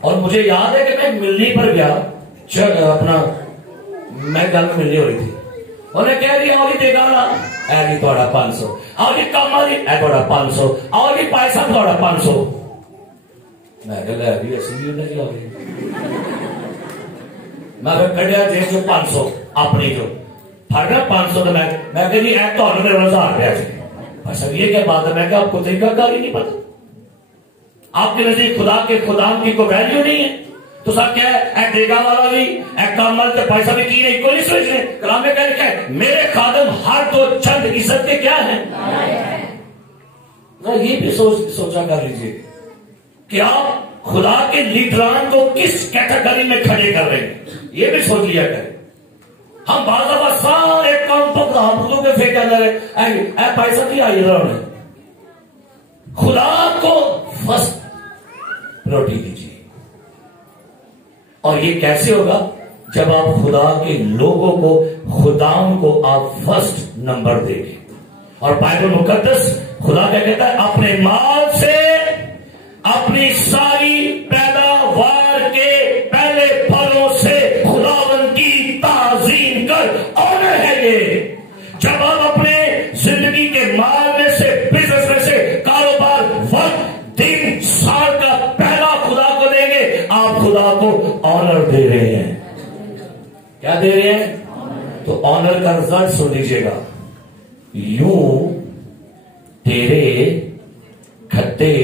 اور مجھے یاد ہے کہ میں ملنی پر گیا, اپنا میں گل میں ملنی ہو رہی تھی, انہیں کہہ دیا اور دے گا اے جی تھوڑا 500, اور یہ کام والی اے تھوڑا 500, اور یہ پیسہ تھوڑا 500. میں کہ لے بھی ایسی بھی نہیں آ گئی. میں کھڑیا جیب جو 500 اپنی جو پھڑنا 500 تو میں کہ جی اے تو میرے 1000 روپیہ پیسہ. یہ کیا بات ہے؟ میں کہ آپ کو طریقہ کار ہی نہیں پتا, آپ کے نزدیک خدا کے خدا کی کوئی ویلیو نہیں ہے. تو سب کیا ہے, اے دے گا والا بھی, اے کام والا تو پیسہ بھی کی نہیں, کوئی نہیں سوچ رہے. کلام میں کیا لکھا ہے, میرے خادم ہر تو چند عزت کے کیا ہیں. یہ بھی سوچا کر لیجیے کہ آپ خدا کے لیڈران کو کس کیٹیگری میں کھڑے کر رہے ہیں, یہ بھی سوچ لیا کریں. ہم بعض دفعہ سارے کام پکڑوں کے پھینک اندر اے پیسہ نہیں آئی رہا نے. خدا کو فرسٹ پریورٹی دیجیے. اور یہ کیسے ہوگا؟ جب آپ خدا کے لوگوں کو, خداؤں کو آپ فرسٹ نمبر دیں گے. اور بائبل مقدس خدا کیا کہتا ہے, اپنے مال سے اپنی ساری پیداوار کے پہلے پھلوں سے خداوند کی آنر ہے یہ. جب آپ اپنے زندگی کے مال میں سے، بزنس میں سے، کاروبار، وقت، دن، سال کا پہلا خدا کو دیں گے، آپ خدا کو آنر دے رہے ہیں. کیا دے رہے ہیں؟ تو آنر کا رزلٹ سن لیجیے گا. یوں تیرے کھٹے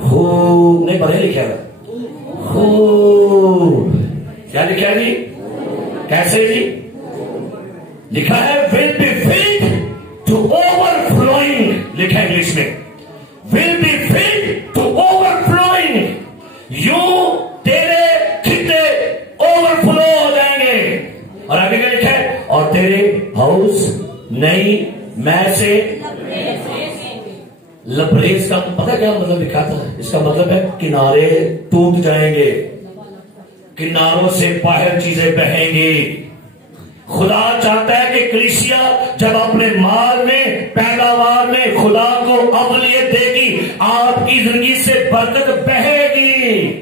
خوب نہیں پڑھے لکھا گا، خوب کیا لکھا ہے جی؟ کیسے جی لکھا ہے؟ will be filled to overflowing لکھا ہے انگلش میں. will be filled to overflowing. یوں تیرے کھٹے اوورفلو ہو جائیں گے. اور آگے کیا لکھا ہے؟ اور تیرے ہاؤس نئی میں سے لبریز کا پتہ کیا مطلب لکھا تھا؟ اس کا مطلب ہے کنارے ٹوٹ جائیں گے، کناروں سے باہر چیزیں بہیں گی. خدا چاہتا ہے کہ کلیسیا جب اپنے مال میں، پیداوار میں خدا کو اولویت دے گی، آپ کی زندگی سے برکت بہے گی.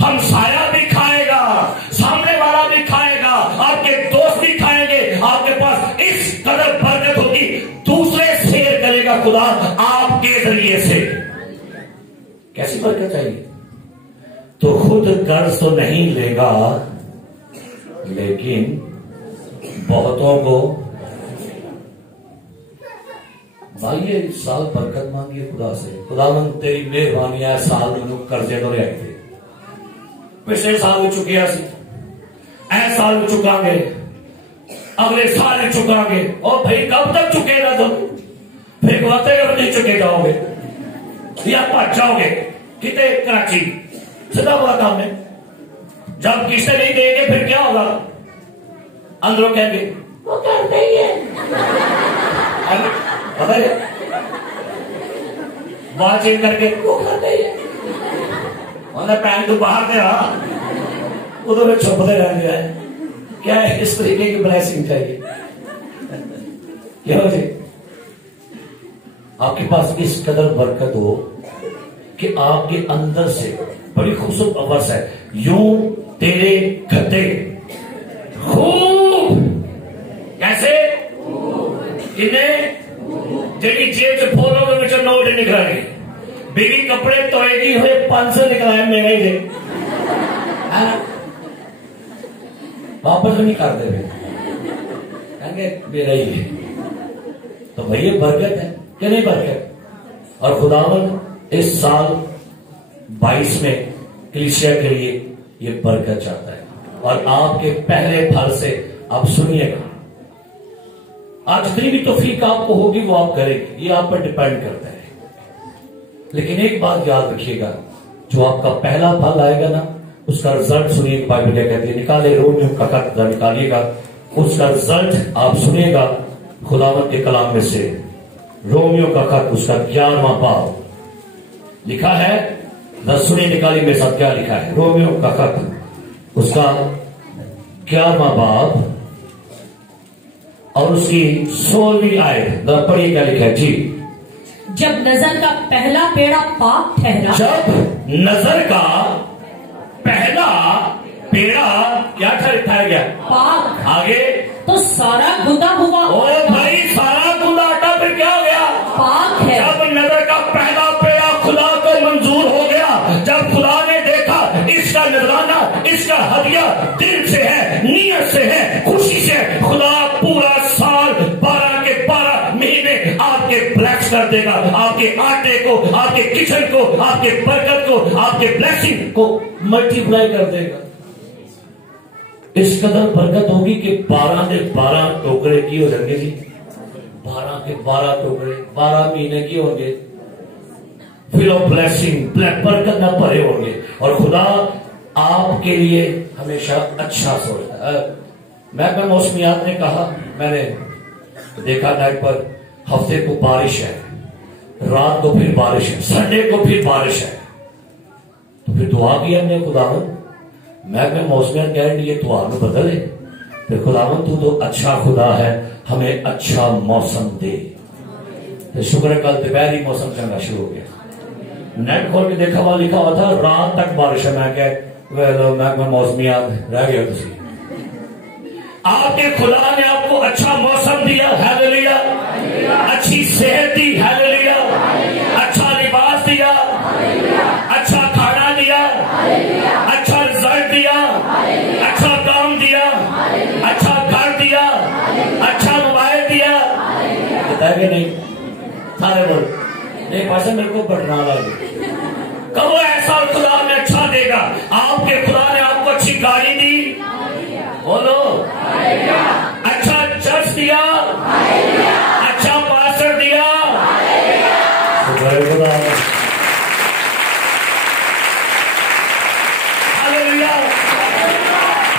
ہمسایہ بھی کھائے گا، سامنے والا بھی کھائے گا، آپ کے دوست بھی کھائیں گے. آپ کے پاس اس قدر برکت ہوگی، دوسرے شیئر کرے گا خدا آپ کے ذریعے سے. کیسی برکت چاہیے؟ تو خود قرض تو نہیں لے گا، لیکن بہتوں کو. بھائی اس سال برکت مانگیے خدا سے. خدا من تیری مہربانی ہے، سال میں قرضے تو رہے تھے، پچھلے سال بھی چکیا سی، اے سال بھی چکا گے، اگلے سال بھی چکا گے. اور بھائی کب تک چکے گا تم؟ پھر وقت نہیں چکے جاؤ گے یا پھٹ جاؤ گے کتنے کراچی. سیدھا بڑا کام ہے. جب قسطیں نہیں دیں گے پھر کیا ہوگا؟ اندروں کہیں گے وہ کرتے ہی ہے، بات چینج کر کے وہ کرتے ہی ہے. پین تو باہر دے رہا ادھر میں چھپتے رہ گیا ہے. کیا ہے اس طریقے کی بلیسنگ چاہیے. کیا ہو جی آپ کے پاس اس قدر برکت ہو کہ آپ کے اندر سے بڑی خوبصورت ورس ہے. یوں تیرے کھٹے خوب. کیسے؟ جی جیب سے پھولوں کے بچے نوٹ نکلا گے، بیوی کپڑے توئے گی ہوئے 500 نکلائے میرے ہی دے، واپس نہیں کر دے کہیں گے میرا ہی ہے. تو بھائی یہ برکت ہے کہ نہیں برکت؟ اور خداوند اس سال 22 میں کلیسیا کے لیے یہ برکت چاہتا ہے. اور آپ کے پہلے پھل سے آپ سنیے گا. آج جتنی بھی توفیق آپ کو ہوگی وہ آپ کریں گے، یہ آپ پر ڈیپینڈ کرتا ہے. لیکن ایک بات یاد رکھیے گا، جو آپ کا پہلا پھل آئے گا نا اس کا رزلٹ سنیے گا. بائبل کیا کہتی ہے؟ نکالے رومیو کا خط نکالیے گا، اس کا رزلٹ آپ سنیے گا خداوند کے کلام میں سے. رومیو کا خط اس کا 11واں باب لکھا ہے. سنیے نکالی میرے ساتھ کیا لکھا ہے. رومیو کا خط اس کا 11واں باب اور اس کی 16ویں آیت پڑھیے کیا لکھا ہے جی. جب نظر کا پہلا پیڑا پاک ٹھہرا، جب نظر کا پہلا پیڑا کیا ٹھہر گیا؟ پاک. آگے تو سارا گندا ہوا. او بھائی سارا گندا ہٹا پھر کیا ہو گیا؟ پاک ہے. جب نظر کا پہلا پیڑا خدا کو منظور ہو گیا، جب خدا نے دیکھا اس کا نذرانہ، اس کا ہدیہ دل سے ہے، نیت سے ہے، خوشی سے، خدا پورا سال 12 کے 12 مہینے آپ کے بلیس کر دے گا. آپ کے آٹے کو، آپ کے کچن کو، آپ کے برکت کو، آپ کے بلیسنگ کو ملٹی پلائی کر دے گا. اس قدر برکت ہوگی کہ 12 کے 12 ٹوکرے کی ہو جائیں گے جی. 12 کے 12 ٹوکرے 12 مہینے کی ہوں گے. فل آف بلیسنگ، برکت نہ بھرے ہوں گے. اور خدا آپ کے لیے ہمیشہ اچھا سوچتا ہے. محکمہ موسمیات نے کہا، میں نے دیکھا نیٹ پر، ہفتے کو بارش ہے، رات کو پھر بارش ہے، سنڈے کو پھر بارش ہے. تو پھر دعا کی ہم نے خداوند، محکمہ موسمیات کہہ رہے یہ دعا میں بدل ہے. پھر خداوند تو اچھا خدا ہے، ہمیں اچھا موسم دے. تو شکر ہے کل دوپہر ہی موسم چنگا شروع ہو گیا. نیٹ کھول کے دیکھا ہوا لکھا ہوا تھا رات تک بارش ہے. میں کہ محکمہ موسمیات رہ گیا تھی. آپ کے خدا نے آپ کو اچھا موسم دیا، ہیلیلویا، اچھی صحت دی، ہیلیلویا، اچھا لباس دیا، اچھا کھانا دیا، اچھا رزلٹ دیا، اچھا کام دیا، اچھا گھر دیا، اچھا موبائل دیا، بتائے کہ نہیں؟ سارے بول نہیں پاسے میرے کو بڑھنا لگے، کب ایسا خدا میں اچھا دے گا؟ آپ کے خدا نے آپ کو اچھی گاڑی دی، بولو، اچھا چرچ دیا، اچھا پاسٹر دیا،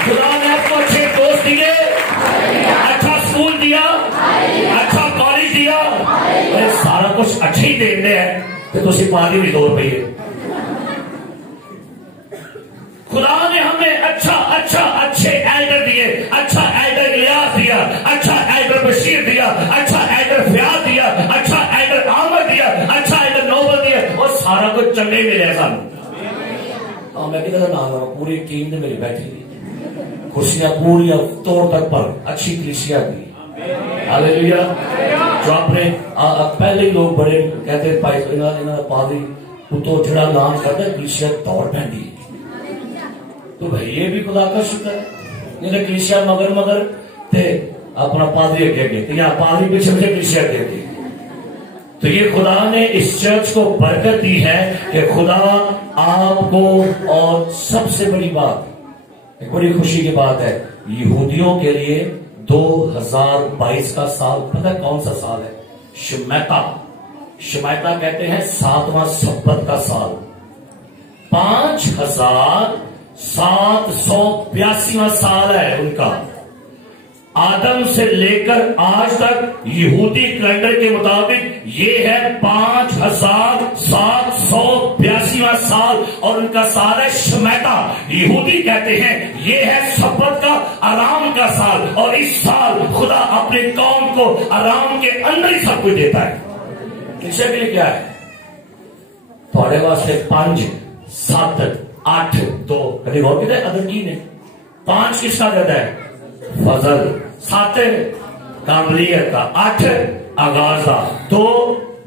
خدا نے آپ کو اچھے دوست دیے، اچھا اسکول دیا، اچھا کالج دیا، سارا کچھ اچھے ہی دینے ہیں تو تسی پانی بھی 2 روپئے۔ خدا نے ہمیں اچھے ایلڈر دیے، اچھا ایلڈر الیاس دیا، اچھا ایلڈر بشیر دیا، اچھا ایلڈر فیاض دیا، اچھا ایلڈر عامر دیا، اچھا ایلڈر نوبل دیا، اور سارا کچھ چنگے ملے سانو۔ میں کدھر نہ آ پوری ٹیم نے میری بیٹھی ہوئی، کرسیاں پوری طور تک پر اچھی کلیسیا کی، ہاللیلویا۔ جو اپنے پہلے لوگ بڑے کہتے پادری تو جڑا لانچ کرتا ہے کلیسیا دوڑ پہنی، تو بھائی یہ بھی خدا کا شکر ہے، نہیں تو کلیسیا مگر تے اپنا پادری اگے یا پادری پیچھے کلیسیا اگے۔ تو یہ خدا نے اس چرچ کو برکت دی ہے کہ خدا آپ کو، اور سب سے بڑی بات، ایک بڑی خوشی کی بات ہے، یہودیوں کے لیے 2022 کا سال پتہ کون سا سال ہے؟ شمیتا کہتے ہیں 7واں سبت کا سال، 5782واں سال ہے ان کا۔ آدم سے لے کر آج تک یہودی کیلنڈر کے مطابق یہ ہے 5782واں سال، اور ان کا سال ہے شمیتا۔ یہودی کہتے ہیں یہ ہے سبت کا، آرام کا سال، اور اس سال خدا اپنے قوم کو آرام کے اندر ہی سب کچھ دیتا ہے۔ کس کے لیے کیا ہے؟ تھوڑے واسطے 5 7 8 2 کبھی غور کیا ادر کی نے 5 کس کا دیتا ہے؟ فضل، 7 کاملیت کا، 8 آغاز کا، 2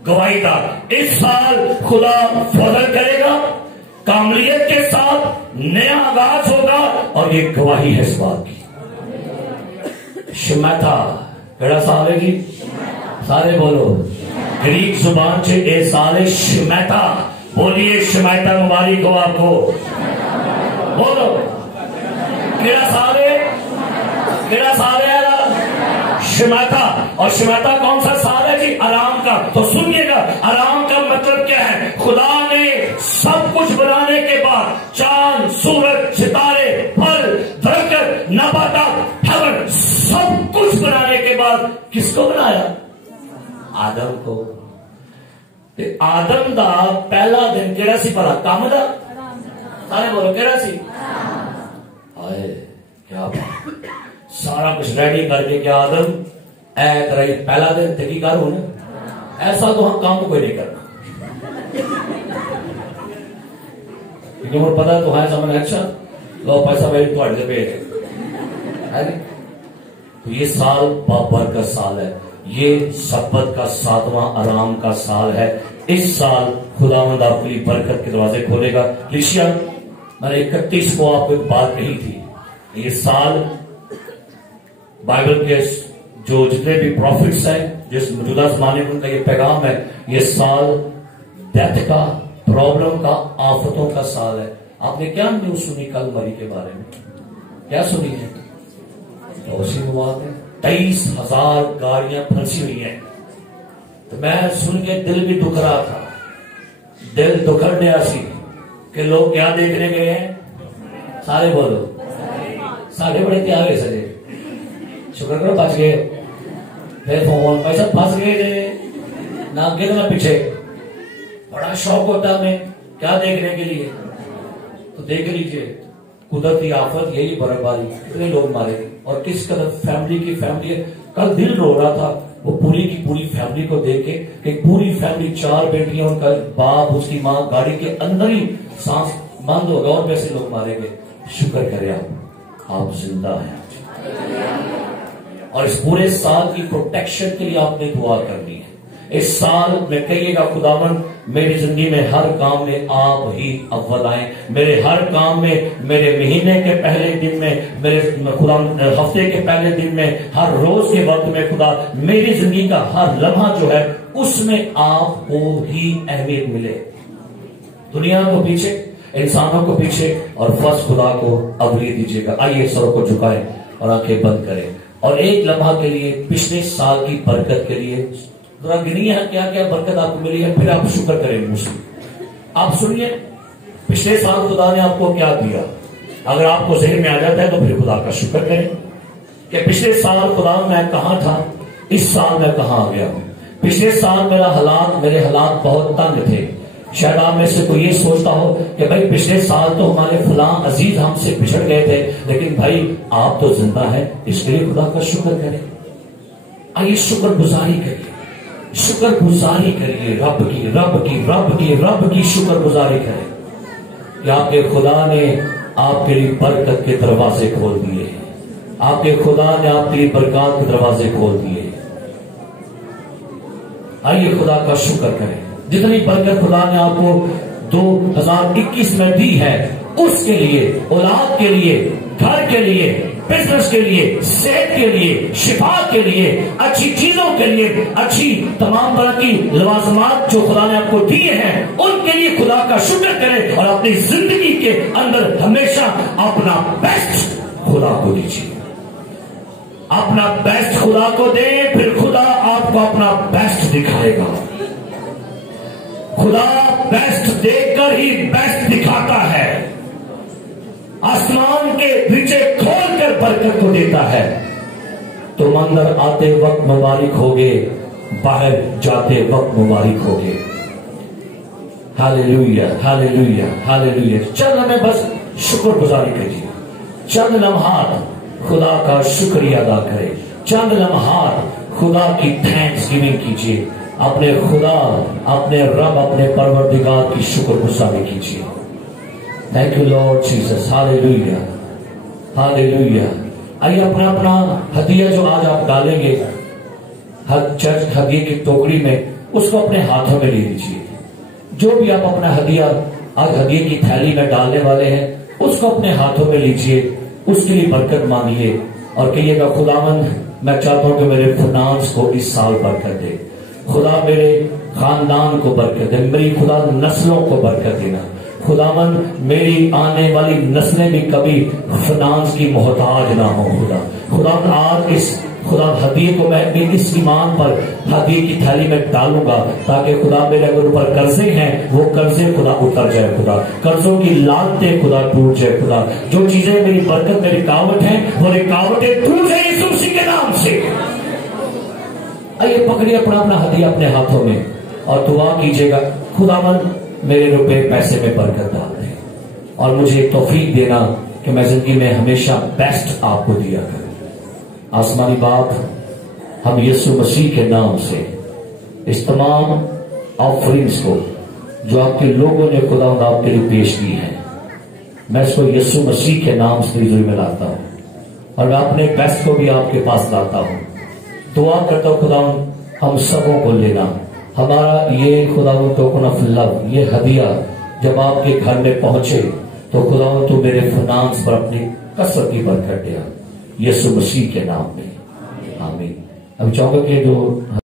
گواہی کا۔ اس سال خدا فضل کرے گا، کاملیت کے ساتھ نیا آغاز ہوگا، اور یہ گواہی ہے اس بات کی۔ شمیتا کیڑا سال ہے جی؟ سارے بولو، گریک زبان سے اے سال شمیتا، بولیے شمیتا مبارک ہو آپ کو، بولو کیڑا سال ہے؟ کیڑا سال ہے؟ شمیتا۔ اور شمیتا کون سا سال ہے جی؟ آرام کا۔ تو سنیے گا، آرام کا مطلب کیا ہے؟ خدا نے سب کچھ بنانے کے بعد، چاند، سورج، ستارے، پھل، درخت، نباتات، پھل، سب کچھ بنانے کے بعد کس کو بنایا؟ آدم کو۔ آدم دا پہلا دن کیڑا سی؟ پڑا کام دا، سارے بولو کیڑا سی؟ آئے کیا بات، سارا کچھ ریڈی کر کے کیا آدم اے ترائی پہلا دن تکی کر ہونے، ایسا تو ہم کام کوئی نہیں کرنا، کیونکہ مجھے پتا تو ہے سمجھ اچھا لو پیسہ میری تو اڑتے پہ ہے۔ تو یہ سال بابرکت سال ہے، یہ سبت کا 7واں آرام کا سال ہے۔ اس سال خداوند آپ کے لیے برکت کے دروازے کھولے گا۔ لیشیا میں نے 31 کو آپ کو ایک بات کہی تھی، یہ سال بائبل کے جو جتنے بھی پروفٹس ہیں جس موجودہ زمانے میں ان کا یہ پیغام ہے، یہ سال ڈیتھ کا، پرابلم کا، آفتوں کا سال ہے۔ آپ نے کیا نیوز سنی کل مری کے بارے میں؟ کیا سنی ہے؟ تو اسی بات ہے 23,000 گاڑیاں پھنسی ہوئی ہیں۔ تو میں سن کے دل بھی دکھ رہا تھا، دل دکھڑنے ایسی کہ لوگ کیا دیکھنے گئے ہیں؟ سارے بولو، سارے بڑے تیار ہے سجے، شکر کرو بچ گئے، پھر فون پیسہ پھنس گئے تھے نہ آگے تو نہ پیچھے۔ بڑا شوق ہوتا ہے ہمیں کیا دیکھنے کے لیے، تو دیکھ لیجئے قدرتی آفت یہی برفباری، کتنے لوگ مارے اور کس قدر فیملی کی فیملی ہے۔ کل دل رو رہا تھا وہ پوری کی پوری فیملی کو دیکھ کے کہ پوری فیملی 4 بیٹیاں، ان کا باپ، اس کی ماں گاڑی کے اندر ہی سانس بند ہو گیا اور ویسے لوگ مارے گئے۔ شکر کرے آپ زندہ ہیں۔ اور اس پورے سال کی پروٹیکشن کے لیے آپ نے دعا کرنی ہے. اس سال میں کہیے گا خداوند میری زندگی میں ہر کام میں آپ ہی اول آئیں. میرے ہر کام میں، میرے مہینے کے پہلے دن میں، میرے خداوند ہفتے کے پہلے دن میں، ہر روز کے وقت میں خدا میری زندگی کا ہر لمحہ جو ہے اس میں آپ کو ہی اہمیت ملے. دنیا کو پیچھے، انسانوں کو پیچھے، اور فرض خدا کو اولی دیجیے گا. آئیے سروں کو جھکائیں اور آنکھیں بند کریں اور ایک لمحہ کے لیے پچھلے سال کی برکت کے لیے ذرا گنیے کیا کیا برکت آپ کو ملی ہے، پھر آپ شکر کریں مجھ سے. آپ سنیے پچھلے سال خدا نے آپ کو کیا دیا. اگر آپ کو ذہن میں آ جاتا ہے تو پھر خدا کا شکر کریں کہ پچھلے سال خدا میں کہاں تھا، اس سال میں کہاں آ گیا ہوں. پچھلے سال میرے حالات بہت تنگ تھے. شاید آپ میں سے کوئی یہ سوچتا ہو کہ بھائی پچھلے سال تو ہمارے فلاں عزیز ہم سے بچھڑ گئے تھے، لیکن بھائی آپ تو زندہ ہیں، اس کے لیے خدا کا شکر کریں. آئیے شکر گزاری کریے، شکر گزاری کریے. رب کی شکر گزاری کریں کہ آپ کے خدا نے آپ کے لیے برکت کے دروازے کھول دیے ہیں. آپ کے خدا نے آپ کے لیے برکات کے دروازے کھول دیے ہیں. آئیے خدا کا شکر کریں. جتنی برکت خدا نے آپ کو 2021 میں دی ہے، اس کے لیے، اولاد کے لیے، گھر کے لیے، بزنس کے لیے، صحت کے لیے، شفا کے لیے، اچھی چیزوں کے لیے، اچھی تمام طرح کی لوازمات جو خدا نے آپ کو دیے ہیں، ان کے لیے خدا کا شکر کریں اور اپنی زندگی کے اندر ہمیشہ اپنا بیسٹ خدا کو دیجیے. اپنا بیسٹ خدا کو دیں، پھر خدا آپ کو اپنا بیسٹ دکھائے گا. خدا بیسٹ دیکھ کر ہی بیسٹ دکھاتا ہے. آسمان کے نیچے کھول کر برکت کو دیتا ہے. تم اندر آتے وقت مبارک ہوگے، باہر جاتے وقت مبارک ہوگے. ہاللیلویا، ہاللیلویا، ہاللیلویا. چند ہمیں بس شکر گزاری کیجیے. چند لمحات خدا کا شکریہ ادا کرے. چند لمحات خدا کی تھینکس گیونگ کیجیے. اپنے خدا، اپنے رب، اپنے پروردگار کی شکر گزاری کیجیے. Thank you Lord Jesus. Hallelujah, hallelujah. آئیے اپنا اپنا ہدیہ جو آج آپ ڈالیں گے چرچ ہدیے کی ٹوکری میں، اس کو اپنے ہاتھوں میں لے لیجیے. جو بھی آپ اپنا ہدیہ آج ہدیے کی تھیلی میں ڈالنے والے ہیں، اس کو اپنے ہاتھوں میں لیجیے. اس کے لیے برکت مانگیے اور کہیے گا خداوند میں چاہتا ہوں کہ میرے فنانس کو اس سال برکت دے. خدا میرے خاندان کو برکت دے. میری خدا نسلوں کو برکت دینا. خداوند میری آنے والی نسلیں بھی کبھی فنانس کی محتاج نہ ہو. خداوند آج اس خدا ہدیے کو میں اس ایمان پر ہدیے کی تھیلی میں ڈالوں گا تاکہ خدا میرے اگر اوپر قرضے ہیں وہ قرضے خدا اتر جائے. خدا قرضوں کی لانتیں خدا ٹوٹ جائے. خدا جو چیزیں میری برکت میں رکاوٹ ہیں وہ رکاوٹیں ٹوٹ جائیں یسوع مسیح کے نام سے. آئیے پکڑیے اپنا اپنا ہدیہ اپنے ہاتھوں میں اور دعا کیجیے گا خداوند میرے روپے پیسے میں برکت ڈال دے اور مجھے توفیق دینا کہ میں زندگی میں ہمیشہ بیسٹ آپ کو دیا کروں. آسمانی باپ، ہم یسوع مسیح کے نام سے اس تمام آفرنگز کو جو آپ کے لوگوں نے خداوند آپ کے لیے پیش کی ہے، میں اس کو یسوع مسیح کے نام سے حضور میں لاتا ہوں اور میں اپنے بیسٹ کو بھی آپ کے پاس لاتا ہوں. دعا کرتا ہوں خداوند ہم سبوں کو لینا. ہمارا یہ خداوند ٹوکن آف لو، یہ ہدیہ جب آپ کے گھر میں پہنچے تو خداوند تو میرے فنانس پر اپنی کثرت کی برکت دیا یسوع مسیح کے نام میں. آمین. اب چاہوں گا کہ جو